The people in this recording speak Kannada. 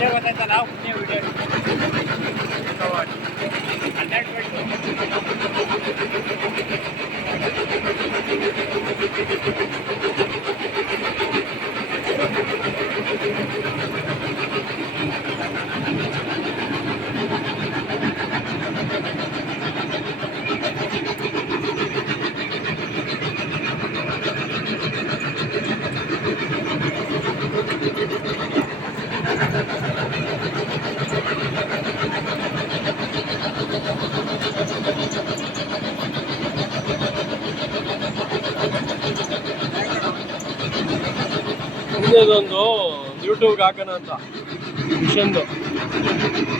વિડીયો ಇದೊಂದು ಯೂಟ್ಯೂಬ್ ಹಾಕೋಣ ಅಂತ ಮಿಷನ್ದು